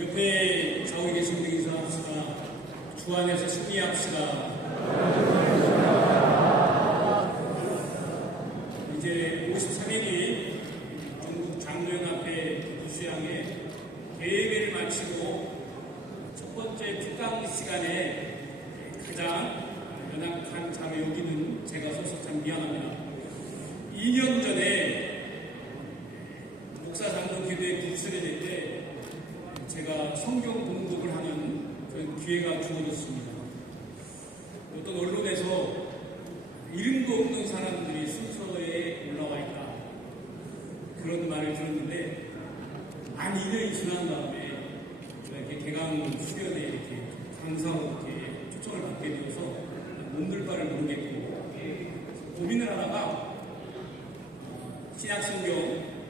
옆에 좌우에 계신 분들 인사합시다. 주 안에서 승리합시다. 이제 53일이 전국 장로연합회 수양회 대회를 마치고 첫 번째 특강 시간에 가장 연합한 자로 여기는 제가 서서 참 미안합니다. 2년 전에 목사 장로 기도에 불수를 낼 때 제가 성경 공독을 하는 그런 기회가 주어졌습니다. 어떤 언론에서 이름도 없는 사람들이 순서에 올라와 있다, 그런 말을 들었는데 한 2년이 지난 다음에 이렇게 개강 수련회 이렇게 강사로 이렇게 초청을 받게 되어서 몸둘 바를 모르겠고 고민을 하다가 신약성경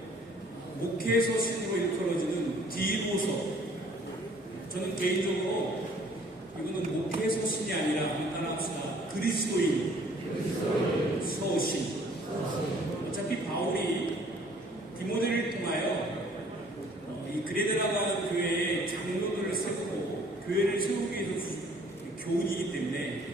목회서신으로 일컬어지는 디보서, 저는 개인적으로 이거는 목회서신이 아니라 따라합시다. 그리스도인 서신. 어차피 바울이 디모데를 통하여 이 그레데라고 하는 교회의 장로들을 세우고 교회를 세우기 위해서 교훈이기 때문에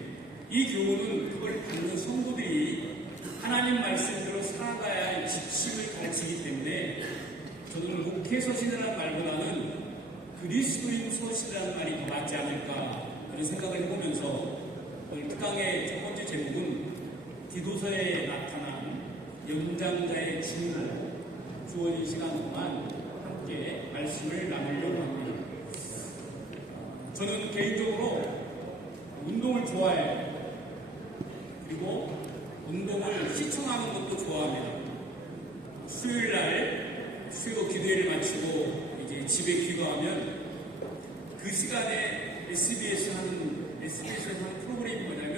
이 교훈은 그걸 받는 성도들이 하나님 말씀대로 살아가야 할 지침을 가르치기 때문에 저는 목회서신이라는 말보다는 그리스도인 서신이라는 말이 더 맞지 않을까 그런 생각을 해보면서 오늘 특강의 첫 번째 제목은 디도서에 나타난 연장자의 증거, 주어진 시간 동안 함께 말씀을 나누려고 합니다. 저는 개인적으로 운동을 좋아해요. 그리고 운동을 시청하는 것도 좋아합니다. 수요일날 수요 기도회를 마치고 이제 집에 귀가하면 그 시간에 SBS에서 하는 프로그램이 뭐냐면,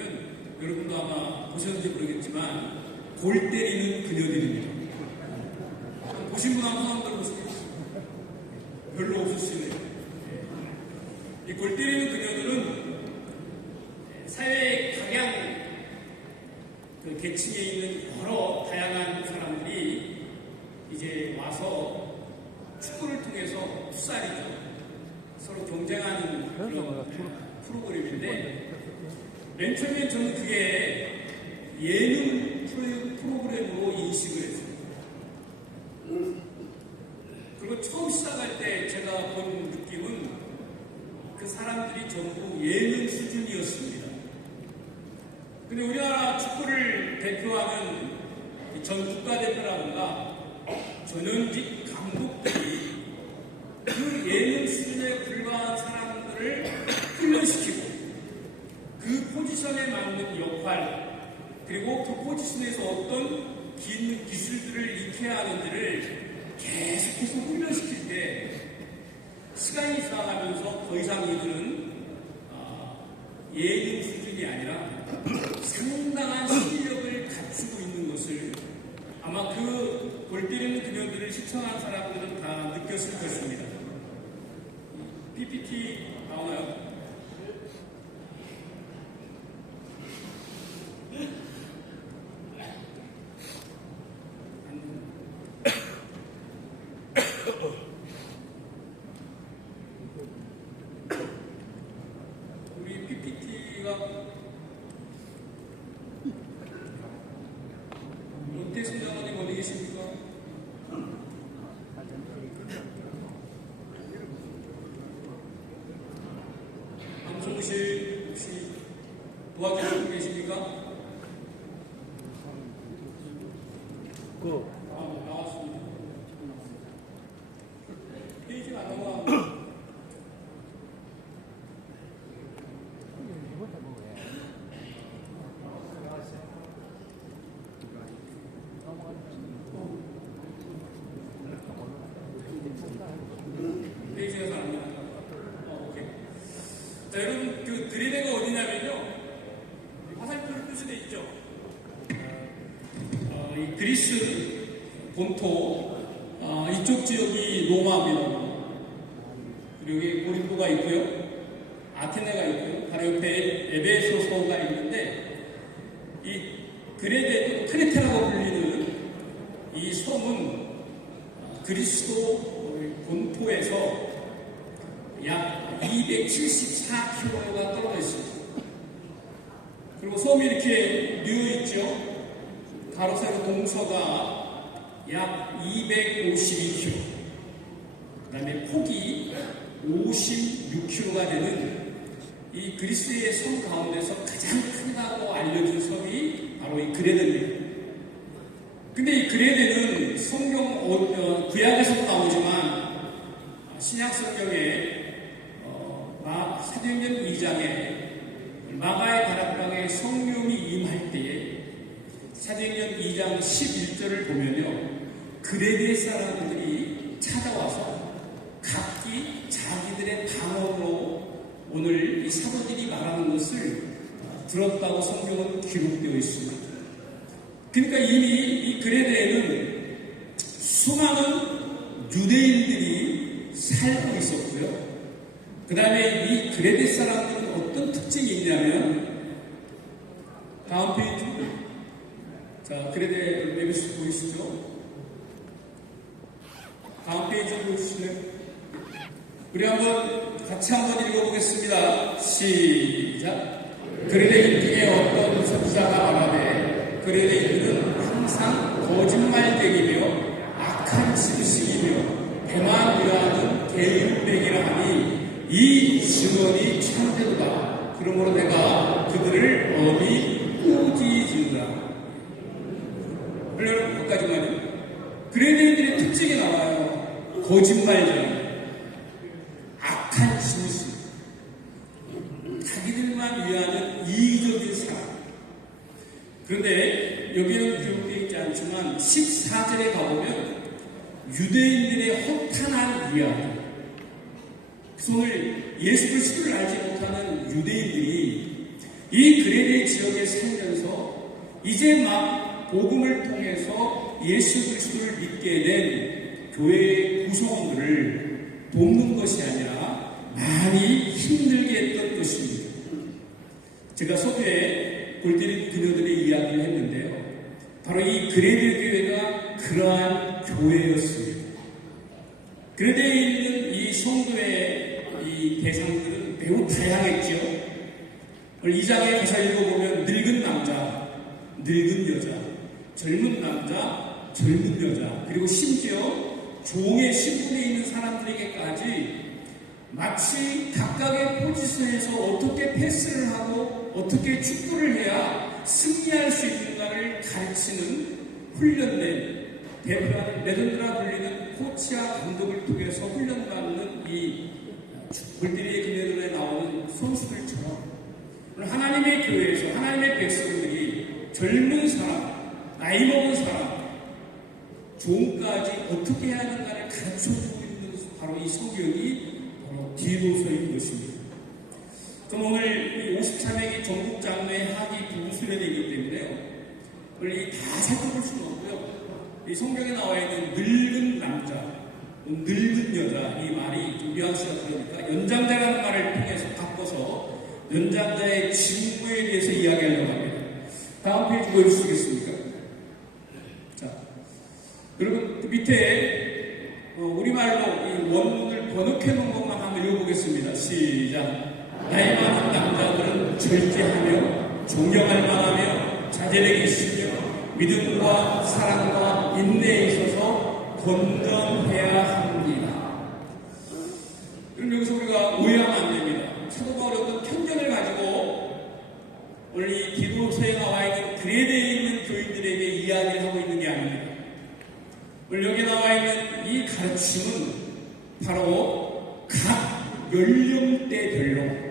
여러분도 아마 보셨는지 모르겠지만 골 때리는 그녀들입니다. 보신 분 한번 한번 들어보세요. 별로 없으시네요. 이 골 때리는 그녀들은 사회의 각양 그 계층에 있는 여러 다양한 사람들이 이제 와서 축구를 통해서 풋살이죠. 서로 경쟁하는 그런 프로그램인데, 맨 처음에 저는 그게 예능 프로그램으로 인식을 했어요. 그리고 처음 시작할 때 제가 본 느낌은 그 사람들이 전부 예능 수준이었습니다. 근데 우리나라 축구를 대표하는 전 국가대표라든가 전현직 감독들이 그 예능 수준에 불과한 사람들을 훈련시키고 그 포지션에 맞는 역할, 그리고 그 포지션에서 어떤 긴 기술들을 익혀야 하는지를 계속해서 훈련시킬 때 시간이 지나가면서 더 이상 이들은 예능 수준이 아니라 상당한 실력을 갖추고 있는 것을 아마 그 골 때리는 그녀들을 시청한 사람들은 다 느꼈을 것입니다. PPT 나오나요? 우리 PPT가 롯데 장관님 어디 계십니까? 방송실 혹시 도와주시고 계십니까? 나왔습니다. 페이지가 안 나와. 페이지에서 안 나와. 오케이. 자, 여러분, 그 드리데가 어디냐면요, 화살표를 표시되어 있죠. 이 그리스 본토, 이쪽 지역이 로마입니다. 그리고 여기 고린도가 있고요, 아테네가 있고요, 바로 옆에 에베소서가 있는데, 이 크레테라고 불리는 이 섬은 그리스도 본토에서 274km가 떨어져 있습니다. 그리고 섬이 이렇게 뉘어있죠. 가로세로 동서가 약 252km, 그 다음에 폭이 56km가 되는 이 그리스의 섬 가운데서 가장 크다고 알려진 섬이 바로 이 그레데입니다. 근데 이 그레데는 성경 구약에서도 나오지만 신약 성경에 사도행전 2장에 마가의 다락방에 성령이 임할 때에 사도행전 2장 11절을 보면요, 그레데 사람들이 찾아와서 각기 자기들의 방언으로 오늘 이 사도들이 말하는 것을 들었다고 성경은 기록되어 있습니다. 그러니까 이미 이 그레데에는 수많은 유대인들이 살고 있었고요. 그 다음에 이 그레데 사람들은 어떤 특징이 있냐면, 다음 페이지. 자, 그레데 메비스 보이시죠? 다음 페이지 보이시나요? 우리 같이 한번 읽어보겠습니다. 시작. 그레데인 중에 어떤 선지자가 말하되 그레데인들은 항상 거짓말쟁이며 악한 짐승이며 배만 위하는 개인백이라 하니 이 증언이 참되도다. 그러므로 내가 그들을 엄히 꾸짖으라. 여러분, 끝까지만요. 그레데인들의 특징이 나와요. 거짓말쟁이, 악한 짐승, 자기들만 위하는 이기적인 사람. 그런데 여기는 기록되어 있지 않지만 14절에 가보면 유대인들의 허탄한 이야기, 오늘 예수 그리스도를 알지 못하는 유대인들이 이 그레데 지역에 살면서 이제 막 복음을 통해서 예수 그리스도를 믿게 된 교회의 구성원들을 돕는 것이 아니라 많이 힘들게 했던 것입니다. 제가 서두에 골때린 그녀들의 이야기를 했는데요, 바로 이 그레데 교회가 그러한 교회였습니다. 그레데에 있는 이 성도의 이 대상들은 매우 다양했죠. 오늘 2장에 가서 읽어보면 늙은 남자, 늙은 여자, 젊은 남자, 젊은 여자, 그리고 심지어 종의 신분에 있는 사람들에게까지 마치 각각의 포지션에서 어떻게 패스를 하고 어떻게 축구를 해야 승리할 수 있는가를 가르치는 훈련된 레전드라 불리는 코치와 감독을 통해서 훈련받는 이 골때리의 그녀들에 나오는 선수들처럼 하나님의 교회에서 하나님의 백성들이 젊은 사람, 나이 먹은 사람, 종까지 어떻게 해야 하는가를 가르쳐주고 있는 바로 이 성경이 바로 디도서인 것입니다. 그럼 오늘 이 53회기 전국 장로의 학위 부부 수련회이기 때문에요, 오늘 다 살펴볼 수는 없고요. 이 성경에 나와 있는 늙은 남자, 늙은 여자, 이 말이 좀 뉘앙스가 그러니까 연장자라는 말을 통해서 바꿔서 연장자의 직무에 대해서 이야기하려고 합니다. 다음 페이지 보여주시겠습니까? 자, 여러분 밑에 우리말로 이 원문을 번역해 놓은 것만 한번 읽어보겠습니다. 시작. 나이 많은 남자들은 절제하며 존경할 만하며 자제력이 있으며 믿음과 사랑과 인내에 있어서 건전해야 합니다. 그럼 여기서 우리가 오해하면 안 됩니다. 사도 바울은 편견을 가지고 오늘 이 디도서에 나와 있는 그레데에 있는 교인들에게 이야기를 하고 있는 게 아닙니다. 오늘 여기 나와 있는 이 가르침은 바로 각 연령대별로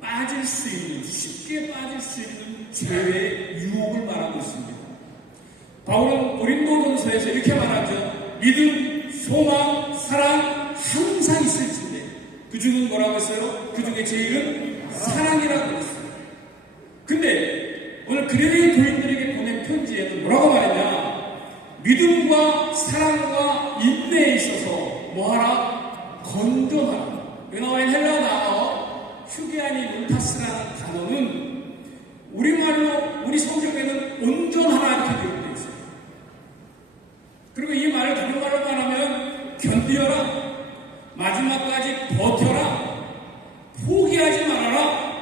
빠질 수 있는, 쉽게 빠질 수 있는 죄의 유혹을 말하고 있습니다. 바울은 고린도전서에서 이렇게 말하죠. 믿음, 소망, 사랑 항상 있을진데 그 중은 뭐라고 했어요? 그 중에 제일은 사랑이라고 했어요. 근데 오늘 그레데 교인들에게 보낸 편지에는 뭐라고 말했냐? 믿음과 사랑과 인내에 있어서 뭐하라? 건전하라. 여기 나와 있는 헬라 단어 휴게아니 론타스라는 단어는 우리말로 우리 성경에는 온전하라 이렇게 기록되어 있어요. 그리고 이 말을 다른 말로 말하면 견디어라, 마지막까지 버텨라, 포기하지 말아라.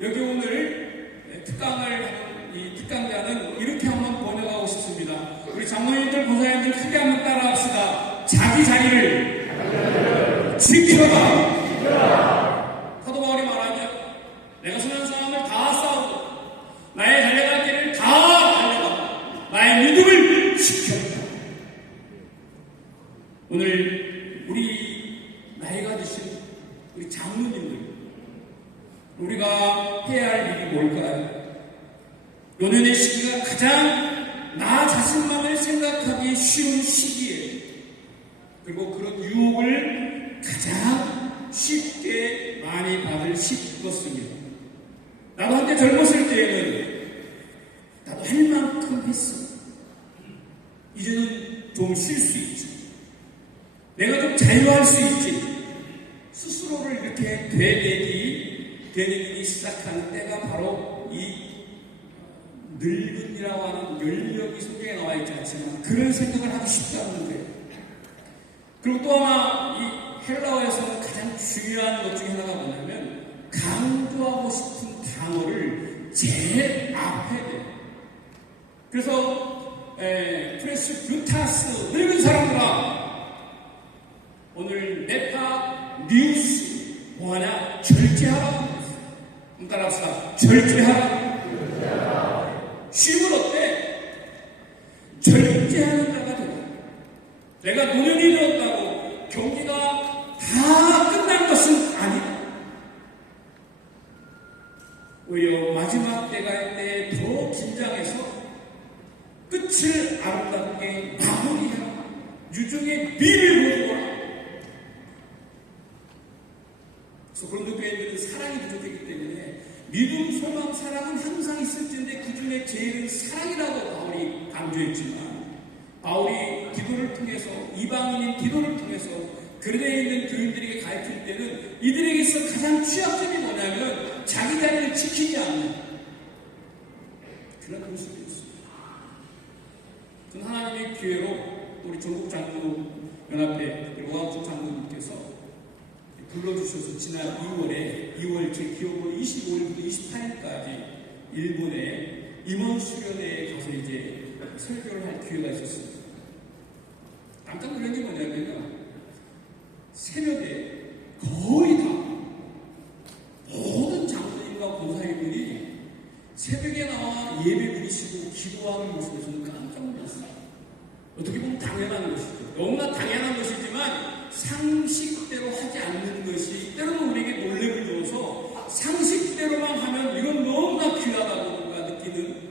여기 오늘 특강을 하는 이 특강자는 이렇게 한번 번역하고 싶습니다. 우리 장로님들, 권사님들 크게 한번 따라합시다. 자기 자리를 지켜라. 사도 바울이 말하죠. 내가 선한 싸움을 다 싸우고 나의 달려갈 길을 다 달려가고 나의 믿음을 지켰다. 오늘 우리 나이가 드신 우리 장로님들, 우리가 해야 할 일이 뭘까요? 노년의 시기가 가장 나 자신만을 생각하기 쉬운 시기에, 그리고 그런 유혹을 가장 쉽게 많이 받을 시기였습니다. 나도 한때 젊었을 때에는 나도 할 만큼 했어. 이제는 좀 쉴 수 있지. 내가 좀 자유할 수 있지. 스스로를 이렇게 되뇌기 시작하는 때가 바로 이 늙은이라고 하는 연령이 성경에 나와 있지 않지만 그런 생각을 하기 쉽다는 거예요. 그리고 또 아마 이 헬라어에서는 가장 중요한 것 중에 하나가 뭐냐면 강조하고 싶은 단어를 제일 앞에 돼요. 그래서 프레스 뷰타스 늙은 사람들아, 오늘 네파 뉴스 뭐하냐? 절제하라. 따라합시다. 절제하라. 쉼은 어때? 절제하는 자가 되라. 내가 노년이 되었다고 경기가 다 끝난 것은 아니다. 오히려 마지막 때가 때 더 긴장해서 끝을 아름답게 마무리하라. 유종의 미를 보여라. 그래서 그런 교회들은 사랑이 부족했기 때문에 믿음, 소망, 사랑은 항상 있을 텐데 그 중에 제일은 사랑이라고 바울이 강조했지만, 바울이 기도를 통해서, 이방인인 기도를 통해서 그들에 있는 교인들에게 가르칠 때는 이들에게 있어 가장 취약점이 뭐냐면 자기 자리를 지키지 않는 그런 모습이었습니다. 저는 하나님의 기회로 우리 전국 장로연합회 그리고 오한국 장로님께서 불러주셔서 지난 2월 제 기억으로 25일부터 28일까지 일본의 임원 수련회에 가서 이제 설교를 할 기회가 있었습니다. 깜짝 놀란 게 뭐냐면요, 새벽에 거의 다 모든 장로님과 권사님들이 새벽에 나와 예배 드리시고 기도하는 모습에 저는 깜짝 놀랐어요. 어떻게 보면 당연한 것이죠. 너무나 당연한 것이지만 상식대로 하지 않는 것이 때로는 우리에게 놀림을 줘서 상식대로만 하면 이건 너무나 귀하다고 우리가 느끼는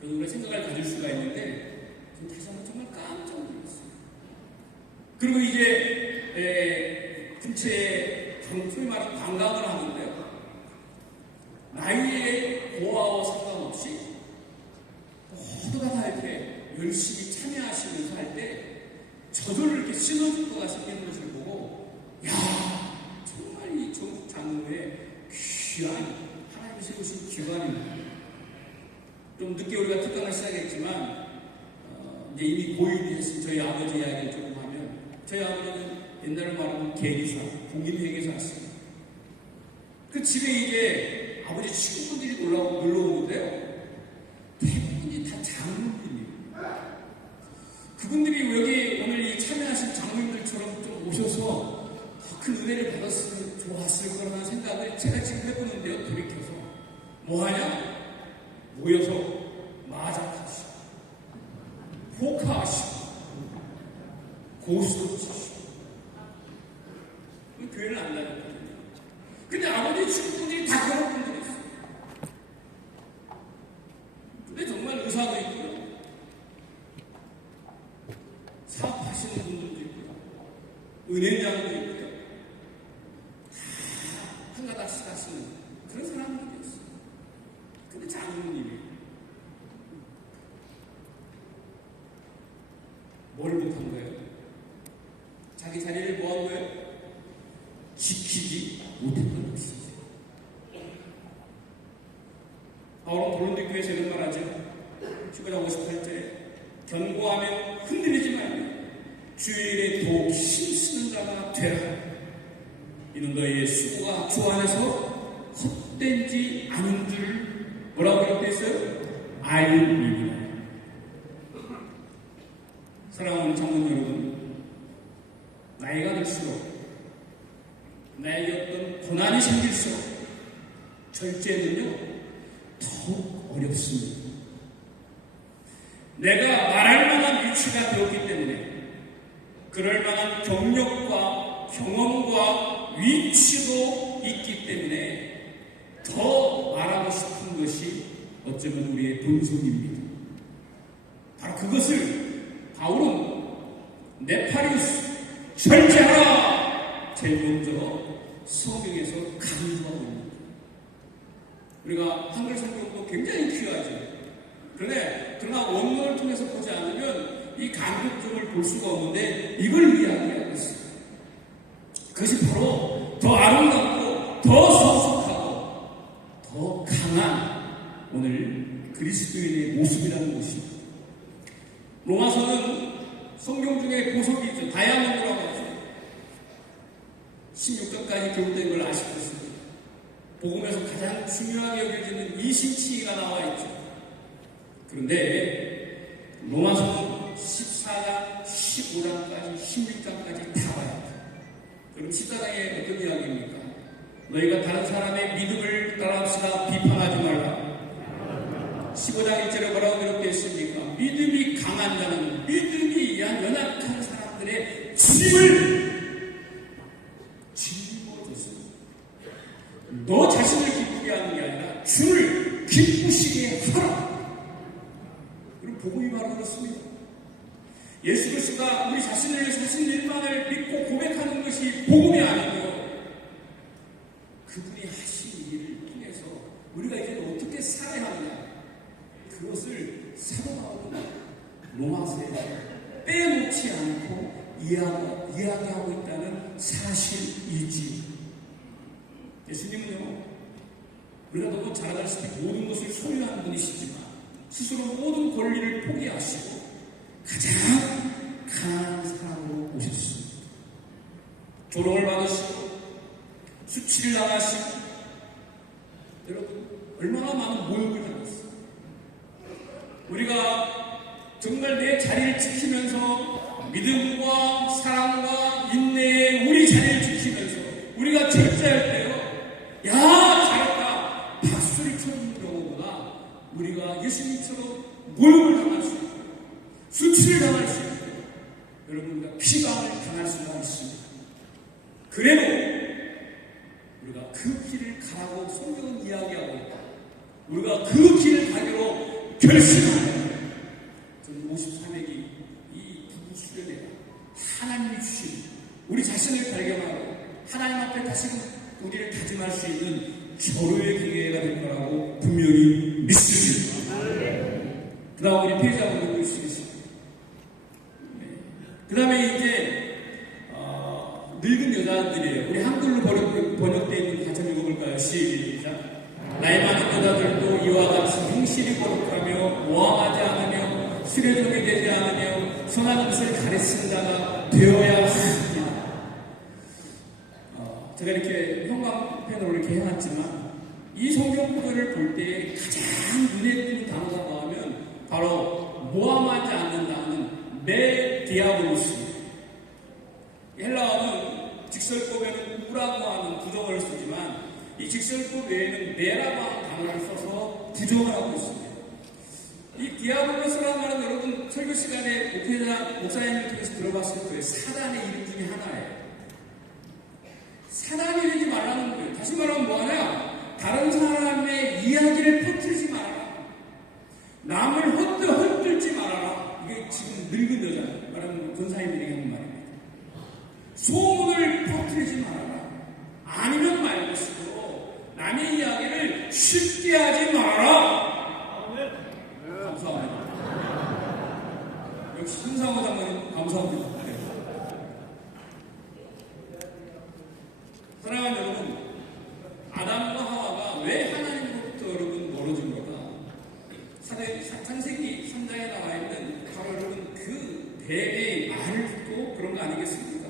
그런 우리가 생각을 가질 수가 있는데, 저는 다시 한번 정말 깜짝 놀랐어요. 그리고 이제 군체에 소위 말해 관광을 하는데요, 나이의 고하와 상관없이 모두가 다 이렇게 열심히 참여하시면서 할 때 저절로 이렇게 시너지가 생기는 것을 보고, 야, 정말 이 전국 장로의 귀한, 하나님이 세우신 기관입니다. 좀 늦게 우리가 특강을 시작했지만 이제 이미 고인이 했은 저희 아버지 이야기를 조금 하면, 저희 아버지는 옛날에 말하면 계기사, 공인회계사였어요. 그 집에 이제 아버지 친구들이 놀러 오는데요, 대부분이 다 장로님이에요. 그분들이 여기 오늘 이 참여하신 장로님들처럼 좀 오셔서 큰 은혜를 받았으면 좋았을 거라는 생각을 제가 지금 해보는데요, 돌이켜서 뭐하냐? 모여서 마작하시고 호카하시고 고스톱 치시고 교회를 안 다녔거든요. 근데 아버지 친구분들이 다 그런 분들이 있어요. 근데 정말 의사도 있고요, 사업하시는 분들도 있고요, 은행장도 있고요, 다 한 가닥씩 하시는 그런 사람들이었어요. 근데 장로님이 뭘 못한 거예요? 자기 자리를 뭐 한 거예요? 지키지 못했던 것이죠. 바울은 고린도 교회에서 이런 말 하죠. 15장 58절에 견고하며 흔들리지 말며 주의 일에 더욱 힘쓰는 자가 되라. 이 이는 너희의 수고가 주 안에서 헛된지 아닌 줄 뭐라고 기록되어 있어요? 알미니라. 사랑하는 장로님 여러분, 나이가 들수록 나에게 어떤 고난이 생길수록 절제는요 더욱 어렵습니다. 내가 말할 만한 위치가 되었기 때문에 그럴 만한 경력과 경험과 위치도 있기 때문에 더 말하고 싶은 것이 어쩌면 우리의 본성입니다. 바로 그것을 바울은 네파리우스 절제하라 제일 먼저 성경에서 강조하고 있습니다. 우리가 한글 성경도 굉장히 귀하죠. 그러나 원문을 통해서 보지 않으면 이 간격점을 볼 수가 없는데 이걸 이야기하고 있어요. 그것이 바로 더 아름답고 더 성숙하고 더 강한 오늘 그리스도인의 모습이라는 것입니다. 로마서는 성경 중에 보석이 있죠. 다이아몬드라고 하죠. 16절까지 기록된 걸 아실 것입니다. 복음에서 가장 중요하게 여겨지는 이신치가 나와 있죠. 그런데 로마서는 14장, 15장까지, 16장까지 다 봐야 돼요. 그럼 14장에 어떤 이야기입니까? 너희가 다른 사람의 믿음을 따라합시다. 비판하지 말라. 15장 1절에 뭐라고 기록되어 있습니까? 믿음이 강한 자는 믿음이 연약한 사람들의 짐을 짊어졌습니다. 너 자신을 기쁘게 하는 게 아니라 주를 기쁘시게 하라. 그럼 복음이 바로 그렇습니다. 예수 그리스도가 우리 자신을 자신 일만을 믿고 고백하는 것이 복음이 아니고요. 그분이 하신 일을 통해서 우리가 이제 어떻게 살아야 하느냐, 그것을 사도 바울은 로마서에서 빼놓지 않고 이야기하고 있다는 사실이지. 예수님은요, 우리가 너무 잘 알다시피 모든 것을 소유한 분이시지만 스스로 모든 권리를 포기하시고 가장 강한 사람으로 오셨습니다. 조롱을 받으시고 수치를 당하시고, 여러분 얼마나 많은 모욕을 당했어요. 우리가 정말 내 자리를 지키면서 믿음과 사랑과 인내의 우리 자리를 지키면서 우리가 절제할 때요, 야 잘했다 박수를 쳐주는 경우보다 우리가 예수님처럼 모욕을 당할 수 있고 수치를 당할 수 있고 여러분 우리가 피방을 당할 수가 있습니다. 그래도 우리가 그 길을 가라고 성경은 이야기하고 있다. 우리가 그 길을 가기로 결심하는 저는 53회기 이 부부 수련회가 하나님이 주신 우리 자신을 발견하고 하나님 앞에 다시금 우리를 다짐할 수 있는 절호의 기회가 될 거라고 분명히 믿습니다. 그 다음 우리 피해자분들 볼 수 있습니다. 그 다음에 이제 늙은 여자들이에요. 우리 한글로 번역되어 있는 같이 읽어볼까요? 시작. 나이 많은 여자들도 이와 같이 행실이 거룩하며 모함하지 않으며 수레종이 되지 않으며 선한 것을 가르치는 자가 되어야 합니다. 제가 이렇게 형광펜으로 이렇게 해놨지만 이 성경 구절을 볼 때 가장 눈에 띄는 단어가 나오면 바로 모함하지 않는다는 메디아볼로스입니다. 헬라어는 직설법에는 우라고 하는 부정어를 쓰지만 이 직설법 외에는 메라고 하는 단어를 써서 부정을 하고 있습니다. 이 디아볼로스라는 말은 여러분 설교 시간에 목사님을 통해서 들어봤을 거예요. 사단의 이름 중에 하나예요. 사단이 되지 말라는 거예요. 다시 말하면 뭐하냐? 다른 사람의 이야기를 퍼뜨리지 말아라. 남을 헛들지 말아라. 이게 지금 늙은 여자 말하는 권사님들이 하는 말입니다. 소문을 퍼뜨리지 말아라. 아니면 말것이고 남의 이야기를 쉽게 하지 말아라. 감사합니다. 역시 신상호 장관님 감사합니다. 사랑하는 여러분, 아담과 하와가 왜 하나님으로부터 여러분 멀어집니까? 창세기 3장에 나와 있는 바로 여러분 그 뱀의 말을 듣고 그런 거 아니겠습니까?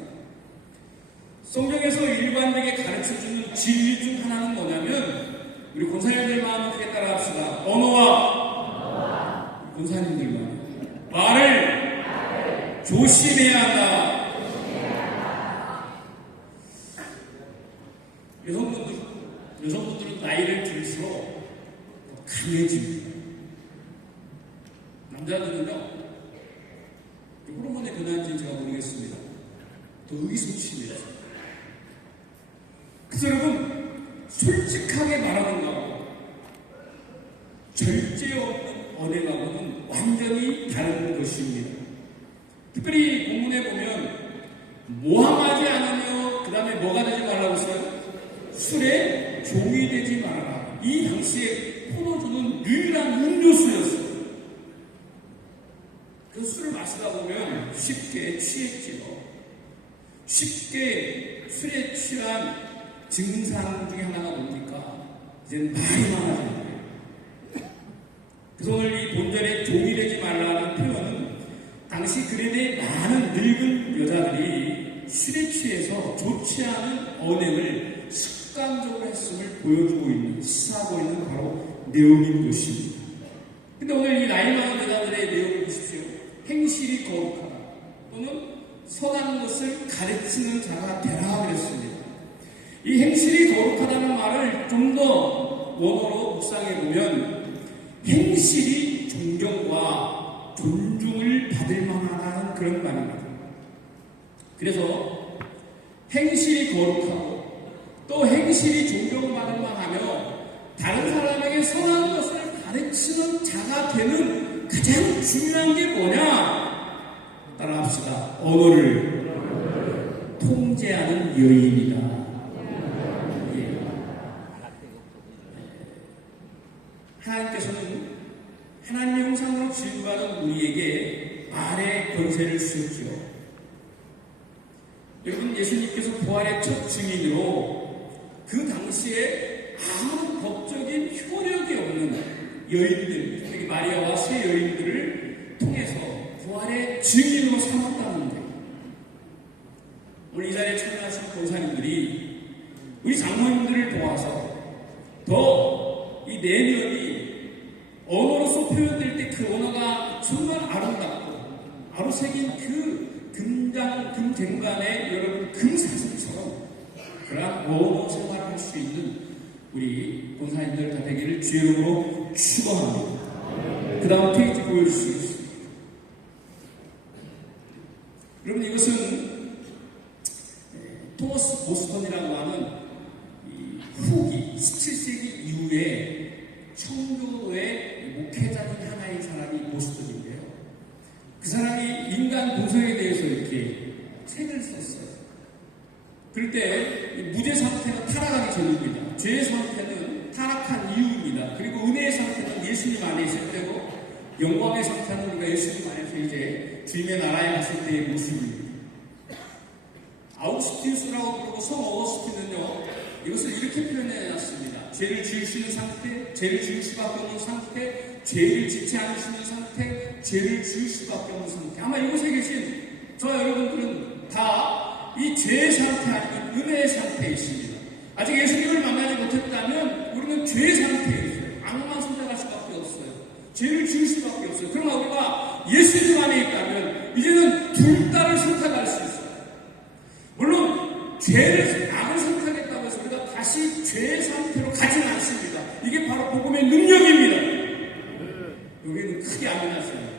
성경에 통해서 일관되게 가르쳐주는 진리 중 하나는 뭐냐면 우리 권사님들 마음을 크게 따라합시다. 언어와 권사님들 말을 조심해야 한다. 여성분들은 나이를 들수록 강해집니다. 남자들은요, 호르몬의 변화인지는 제가 모르겠습니다. 더 의기소침해져요. 그래서 여러분, 솔직하게 말하는 거하고 절제 없는 언행하고는 완전히 다른 것입니다. 특별히 본문에 보면 모함하지 않으며 그 다음에 뭐가 되지 말라고 했어요? 술에 종이 되지 말아라. 이 당시에 포도주는 유일한 음료수였어요. 그 술을 마시다 보면 쉽게 취했지요. 쉽게 술에 취한 증상 중에 하나가 뭡니까? 이제 말이 많아지는 거예요. 그래서 오늘 이 본절에 종이 되지 말라는 표현은 당시 그레네의 많은 늙은 여자들이 술에 취해서 좋지 않은 언행을 습관적으로 했음을 보여주고 있는, 시사하고 있는 바로 내용인 것입니다. 근데 오늘 이 나이 많은 여자들의 내용을 보십시오. 행실이 거룩하다 또는 선한 것을 가르치는 자가 되라 그랬습니다. 이 행실이 거룩하다는 말을 좀 더 원어로 묵상해 보면 행실이 존경과 존중을 받을 만하다는 그런 말입니다. 그래서 행실이 거룩하고 또 행실이 존경받을 만하며 다른 사람에게 선한 것을 가르치는 자가 되는 가장 중요한 게 뭐냐? 따라합시다. 언어를 통제하는 여인이다. 하나님께서는 하나님의 형상으로 지음받은 우리에게 말의 권세를 주셨지요. 여러분, 예수님께서 부활의 첫 증인으로 그 당시에 아무 법적인 효력이 없는 여인들, 특히 마리아와 세 여인들을 통해서 부활의 증인으로 삼았다는데, 오늘 이 자리에 참여하신 권사님들이 우리 장모님들을 도와서 더 이 내면이 언어로서 표현될 때 그 언어가 정말 아름답고 아로새긴 그 금쟁간의 여러분 금사슴처럼 그러한 언어 생활을 할 수 있는 우리 권사님들 다 되기를 주의 이름으로 축원합니다. 그 다음 페이지 보여주시겠습니다. 여러분, 이것은 토머스 보스턴이라고 하는 후기 17세기 이후에 청교도의 목회자 중 하나인 사람이 보스턴인데요. 그 사람이 인간 본성에 대해서 이렇게 책을 썼어요. 그럴 때 무죄 상태는 타락하기 전입니다. 죄의 상태는 타락한 이유입니다. 그리고 은혜의 상태는 예수님 안에 있을 때고 영광의 상태는 우리가 예수님 안에서 이제 주님의 나라에 갔을 때의 모습입니다. 아우구스티누스라고 부르고 성 어거스틴은요, 이것을 이렇게 표현해놨습니다. 죄를 지으시는 상태, 죄를 지을 수밖에 없는 상태, 죄를 짓지 않으시는 상태, 죄를 지을 수밖에 없는 상태. 아마 이곳에 계신 저와 여러분들은 다 이 죄의 상태 아니면 은혜의 상태에 있습니다. 아직 예수님을 만나지 못했다면 우리는 죄의 상태에 있어요. 악만 선택할 수밖에 없어요. 죄를 지을 수밖에 없어요. 그러나 우리가 예수님 안에 있다면 이제는 둘 다를 선택할 수 있어요. 물론 악을 선택했다고 해서 우리가 다시 죄의 상태로 가진 않습니다. 이게 바로 복음의 능력입니다. 여기는 크게 아멘하세요.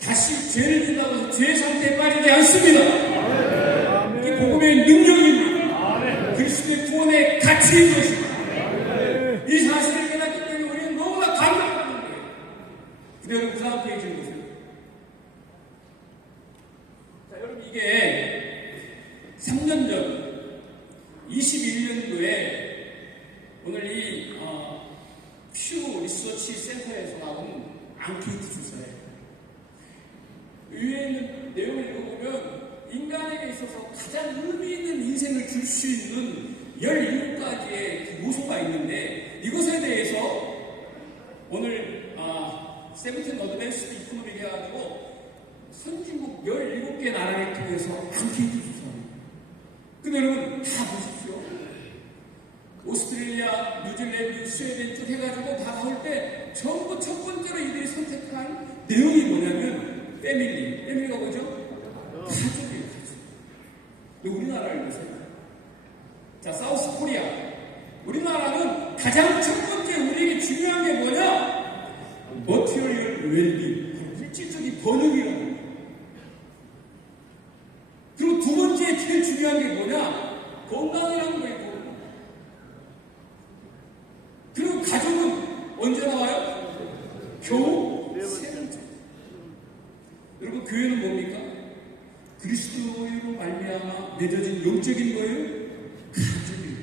다시 죄를 준다고 해서 죄의 상태에 빠지지 않습니다. 이게 복음의 능력입니다. 그리스도의 구원의 가치인 것입니다. 이 사실을 깨닫기 때문에 우리는 너무나 감사하는 거예요. 근데 여러분, 그 다음 페이지를 보세요. 자, 여러분, 이게 3년 전 21년도에 오늘 이 퓨 리서치 센터에서 나온 앙케이트 조사예요. 위에 있는 내용을 읽어보면 인간에게 있어서 가장 의미 있는 인생을 줄 수 있는 17가지의 요소가 있는데, 이것에 대해서 오늘 세븐틴 어드밴스드 이코노믹 해가지고 선진국 17개 나라를 통해서 앙케이트 조사합니다. 여러분 다 보십시오. 오스트레일리아, 뉴질랜드, 스웨덴 쭉 해가지고 다 나올 때 전부 첫 번째로 이들이 선택한 내용이 뭐냐면 패밀리가 뭐죠? 가족이에요. 가족. 우리나라를 보세요. 자, 사우스 코리아. 우리나라는 가장 첫 번째 우리에게 중요한 게 뭐냐? 머티리얼 웰빙, 물질적인 번영이라고 합니다. 그리고 두 번째 제일 중요한 게 뭐냐? 건강이라는 거예요. 그리고 가족은 언제 나와요? 겨우 세 번째. 여러분, 교회는 뭡니까? 그리스도로 말미암아 맺어진 영적인 거예요? 가족이에요.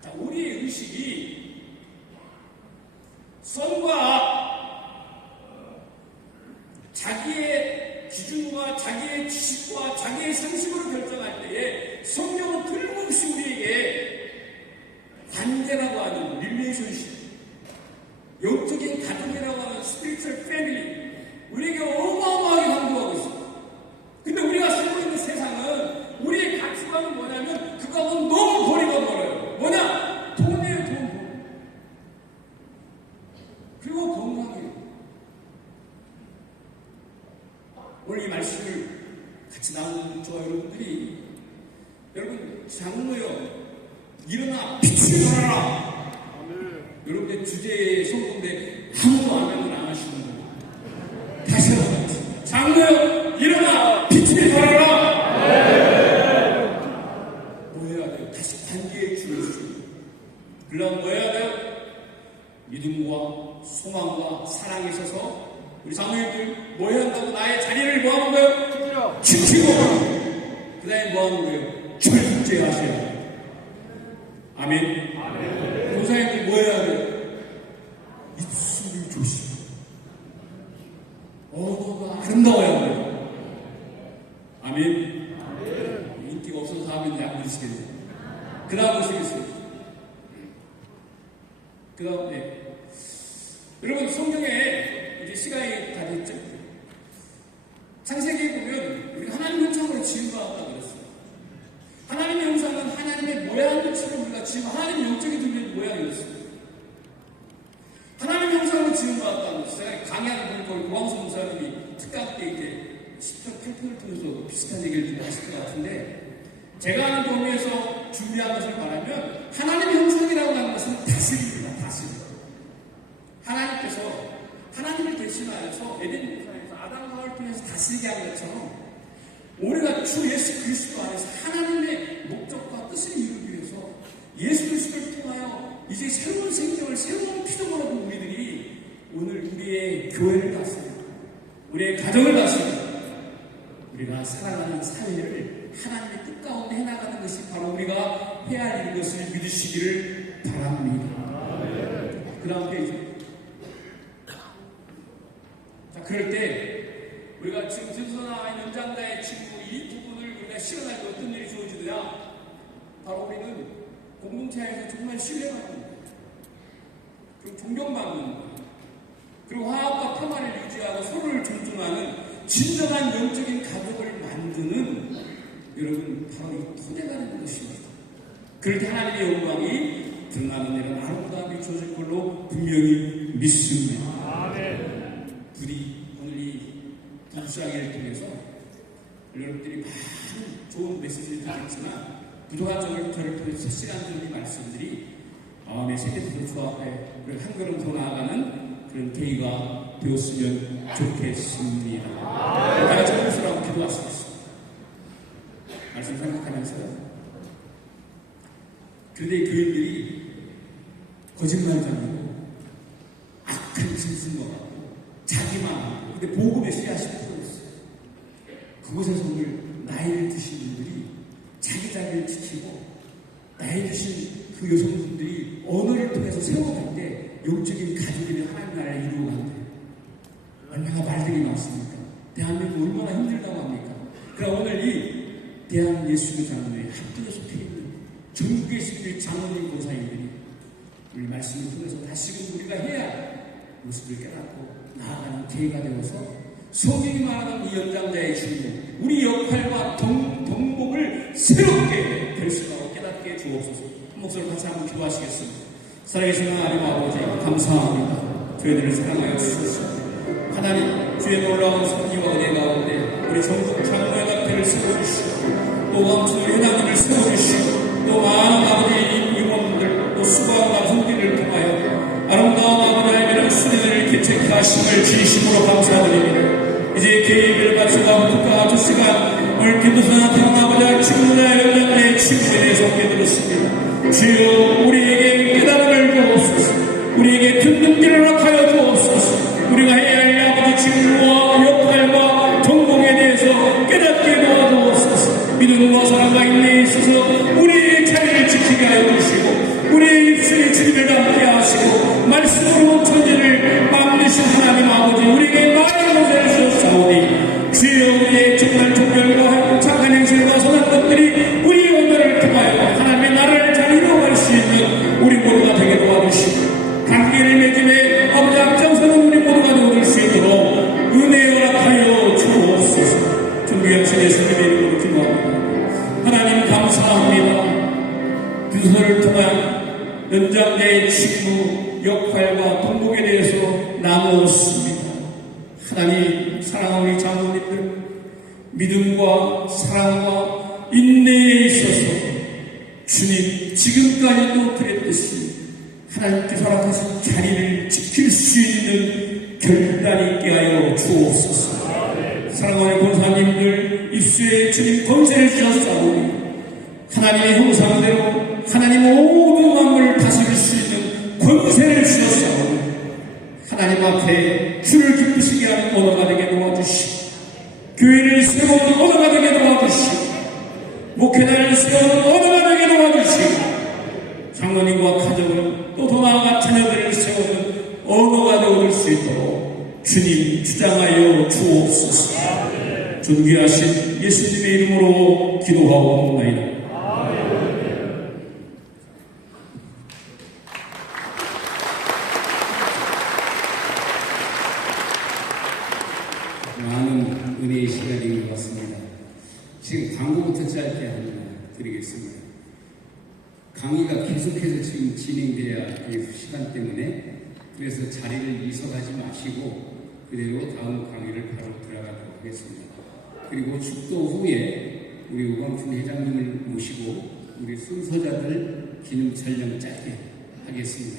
자, 우리의 의식이 선과 자기의 기준과 자기의 지식과 자기의 상식으로 결정할 때에 성령은 틀림없이 우리에게 관계라고 하는 릴레이션십, 영적인 가족이라고 하는 스피리추얼 패밀리, 우리에게 어마어마하게 강조하고 있습니다. 근데 우리가 살고 있는 세상은 우리의 가치관은 뭐냐면 그거하고는 너무 거리가 멀어요. 뭐냐? 돈이에요, 돈. 그리고 건강이에요. 오늘 이 말씀을 같이 나누는 저와 여러분들이, 여러분, 장로요, 일어나 빛을 발하라. 여러분의 주제의 성공인데 아무도 안 하시는 거예요. 다시 한번 하겠습니다. 장로요, 일어나 빛을 발하라. 뭐 해야 돼요? 다시 관계에 주의해주세요. 그러면 뭐 해야 돼요? 믿음과 소망과 사랑에 있어서 우리 장로님들 뭐 해야 한다고? 나의 자리를 뭐 하는 거예요? 지키고 그 다음에 뭐 하는 거예요? 절제하셔야 돼요. 아멘. 교사님들 뭐 해야 돼요? 입술을 조심. 언어가 아름다워야 돼요. 아멘. 인기가 없어서 하면 약 드시겠네요. 그 다음 보시겠어요? 그 다음에 여러분, 성경에 이제 시간이 다 됐죠? 창세기에 보면 우리가 하나님 형상으로 지은 것 같다 그랬어요. 하나님의 형상은 하나님의 모양처럼 우리가 지금 하나님의 영적인 존재의 모양이었어요. 하나님의 형상으로 지은 것 같다는 것을 제가 강의하는 분이 고광수 목사님이 특강 때 이제 10편 8편을 통해서 비슷한 얘기를 좀 하실 것 같은데, 제가 아는 범위에서 준비한 것을 말하면 하나님의 형상이라고 하는 것은 다스립니다. 다스림. 하나님께서 하나님을 대신하여서 에덴 동산에서 아담과 하와를 통해서 다스리게 한 것처럼 우리가 주 예수 그리스도 안에서 하나님의 목적과 뜻을 이루기 위해서 예수 그리스도를 통하여 이제 새로운 생명을, 새로운 피조물 얻은 우리들이 오늘 우리의 교회를 다스리고 우리의 가정을 다스리고 우리가 살아가는 사회를 하나님의 뜻 가운데 해나가는 것이 바로 우리가 해야 할 것을 믿으시기를 바랍니다. 그 다음 페이지. 자, 그럴 때 우리가 지금 전선아 연장자의 친구 이 부분을 우리가 실현할 때 어떤 일이 주어지느냐? 바로 우리는 공동체 안에서 정말 신뢰받는, 그리고 존경받는, 그리고 화합과 평화를 유지하고 서로를 존중하는 진정한 영적인 가족을 만드는, 여러분, 바로 이 토대가 되는 것입니다. 그럴 때 하나님의 영광이 드러나는 이런 아름다움이 주어질 걸로 분명히 믿습니다. 부디 오늘 이 부부싸기를 통해서 여러분들이 많은 좋은 메시지를 듣겠지만 부족한 저를 통해서 시간 주는 말씀들이 마음의 세계에서 주 앞에 한 걸음 더 나아가는 그런 계기가 되었으면 좋겠습니다. 다 같이 한 것을 하고 기도하시겠습니다. 말씀 생각하면서요. 그런데 교인들이 거짓말장이고 악한 짐승 것 같고 자기만 하고, 근데 복음의 씨앗이 풀어졌어요. 그곳에서 오늘 나이를 드신 분들이 자기 자리를 지키고 나이 드신 그 여성분들이 언어를 통해서 세워갈 때 영적인 가족이 하나님 나라를 이루어간대. 얼마나 말들이 많습니까? 대한민국 얼마나 힘들다고 합니까? 그러나 오늘 이 대한 예수교 장로회 합동에 속해 있는 전국에 있는 장로님 권사님들이 우리 말씀을 통해서 다시금 우리가 해야 할 모습을 깨닫고 나아가는 기회가 되어서 성경이 말하는 이 연장자의 친구, 우리 역할과 덕목을 새롭게 결심하고 깨닫게 주옵소서. 한 목소리 같이 한번 기도하시겠습니다. 살아계신 하나님 아버지 감사합니다. 저희들을 사랑하여 주셨습니다. 하나님 주의 놀라운 선기와 은혜 가운데 우리 전국 장로연합회를 세워주시고 또 왕초의 회장님을 세워주시고 또 많은 아버지의 임원들 또 수고한 남성들을 통하여 아름다운 아버지 하나님의 수련회를 개최케 하심을 진심으로 감사드립니다. 이제 계획을 마치고 국가 두 시간 오늘 기도사나 당나보다 친구나 연락의 친구에 대해서 얻게 들었습니다. 주여 우리에게 깨달음을 주옵소서. 우리에게 듣는 길을 허락하여 주옵소서. 우리가 해야 할 아버지 직무와 역할과 전공에 대해서 깨닫게 도와주옵소서. 믿음과 사랑과 인내에 있어서 우리의 자리를 지키게 하여 주시고 우리의 입술에 주님을 담게 하시고 말씀으로 천지를 만드신 하나님 아버지 우리에게 많은 것을 주셨사오니 주여 우리의 정말 종결과 착한 행실과 선한 것들이 우리의 언어를 통하여 하나님의 나라를 잘 이루어갈 수 있는 우리 모두가 되게 도와주시고 관계를 맺음에 아버지 앞장서는 우리 모두가 되어줄 수 있도록 은혜 허락하여 주옵소서. 존귀하신 예수님의 이름으로 기도합니다. 하나님 감사합니다. 교도소를 통한 연장자의 직무, 역할과 동목에 대해서 나누었습니다. 하나님 사랑하는 우리 장로님들 믿음과 사랑과 인내에 있어서 주님 지금까지도 그랬듯이 하나님께서 허락하신 자리를 지킬 수 있는 결단이 있게 하여 주옵소서. 사랑하는 권사님들 입술에 주님 권세를 주셨사오니 하나님의 형상대로 하나님 모든 만물을 다스릴 수 있는 권세를 주셨사오니 하나님 앞에 주를 기쁘시게 하는 언어가 되게 도와주시고 교회를 세우는 언어가 되게 도와주시고 목회자를 세우는 언어가 되게 도와주시고 장로님과 가정을 또 더 나아가 자녀들을 세우는 언어가 되어줄 수 있도록 주님 주장하여 주옵소서. 존귀하신 예수님의 이름으로 기도하옵나이다. 많은 은혜의 시간이 된 것 같습니다. 지금 광고부터 짧게 하나 드리겠습니다. 강의가 계속해서 지금 진행돼야 될 시간 때문에 그래서 자리를 이석하지 마시고 그대로 다음 강의를 바로 들어가도록 하겠습니다. 그리고 축도 후에 우리 우광춘 회장님을 모시고 우리 순서자들 기념 촬영 짧게 하겠습니다.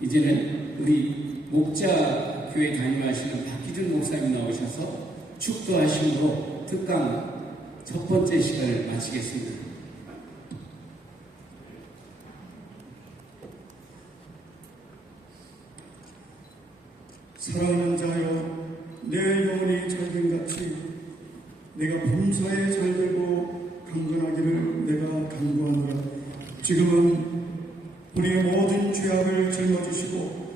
이제는 우리 목자 교회 담임하시는 박기준 목사님 나오셔서 축도하심으로 특강 첫 번째 시간을 마치겠습니다. 사랑하는 자여, 내 영혼이 절긴같이 내가 범사에 잘되고 강건하기를 내가 간구하노라. 지금은 우리의 모든 죄악을 짊어지시고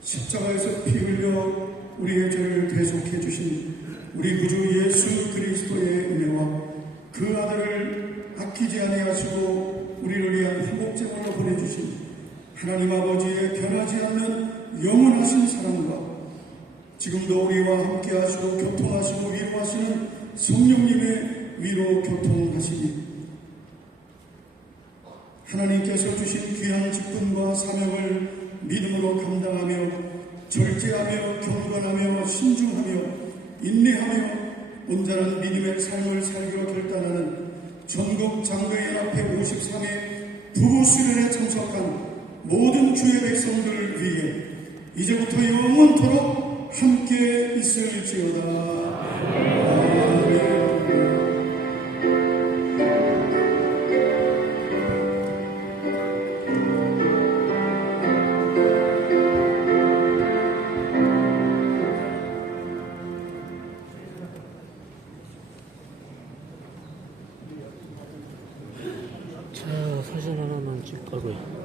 십자가에서 피 흘려 우리의 죄를 대속해 주신 우리 구주 예수 그리스도의 은혜와 그 아들을 아끼지 아니하시고 우리를 위한 화목제물로 보내주신 하나님 아버지의 변하지 않는 영원하신 사랑과 지금도 우리와 함께 하시고 교통하시고 위로하시는 성령님의 위로 교통하시니 하나님께서 주신 귀한 직분과 사명을 믿음으로 감당하며 절제하며 경건하며 신중하며 인내하며 온전한 믿음의 삶을 살기로 결단하는 전국 장로연합회 53회 부부 수련에 참석한 모든 주의 백성들을 위해 이제부터 영원토록 함께 있을지어다. 아멘. 자, 사진 하나만 찍고요.